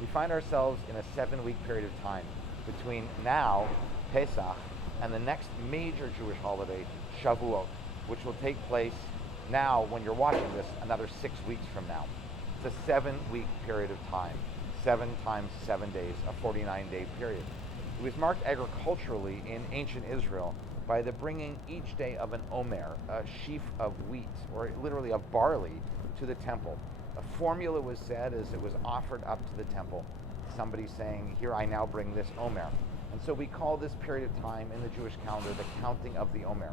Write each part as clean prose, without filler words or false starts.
We find ourselves in a 7-week period of time between now, Pesach, and the next major Jewish holiday, Shavuot, which will take place now, when you're watching this, another 6 weeks from now. It's a 7-week period of time. 7 times 7 days, a 49-day period. It was marked agriculturally in ancient Israel by the bringing each day of an Omer, a sheaf of wheat, or literally of barley, to the temple. A formula was said as it was offered up to the temple. Somebody saying, here I now bring this Omer. And so we call this period of time in the Jewish calendar the counting of the Omer.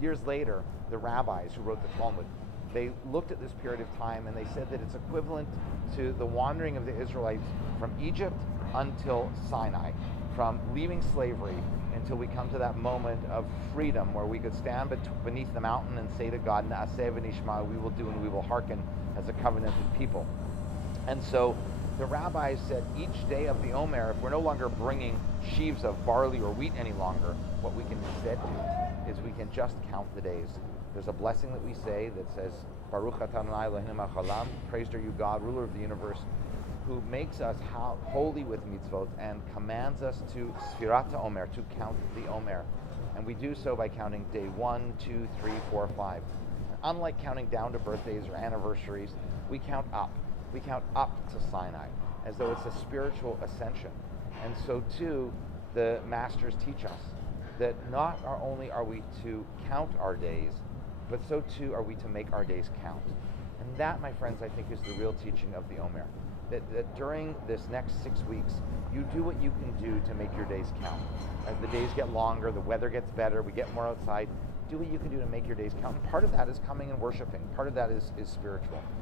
Years later, the rabbis who wrote the Talmud, they looked at this period of time and they said that it's equivalent to the wandering of the Israelites from Egypt until Sinai, from leaving slavery until we come to that moment of freedom where we could stand beneath the mountain and say to God, Na'aseh v'nishma, we will do and we will hearken as a covenanted people. And so the rabbis said each day of the Omer, if we're no longer bringing sheaves of barley or wheat any longer, what we can instead do is we can just count the days. There's a blessing that we say that says, Baruch atah Adonai Eloheinu haolam, praised are you God, ruler of the universe, who makes us holy with mitzvot and commands us to Sfirat Omer, to count the Omer. And we do so by counting day 1, 2, 3, 4, 5. Unlike counting down to birthdays or anniversaries, we count up. We count up to Sinai, as though it's a spiritual ascension. And so too, the masters teach us that not only are we to count our days, but so too are we to make our days count. And that, my friends, I think is the real teaching of the Omer. That during this next 6 weeks, you do what you can do to make your days count. As the days get longer, the weather gets better, we get more outside, do what you can do to make your days count. And part of that is coming and worshiping. Part of that is spiritual.